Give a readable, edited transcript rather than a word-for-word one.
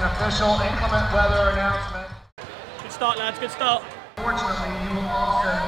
an official inclement weather announcement. Good start, lads, good start. Fortunately, you will also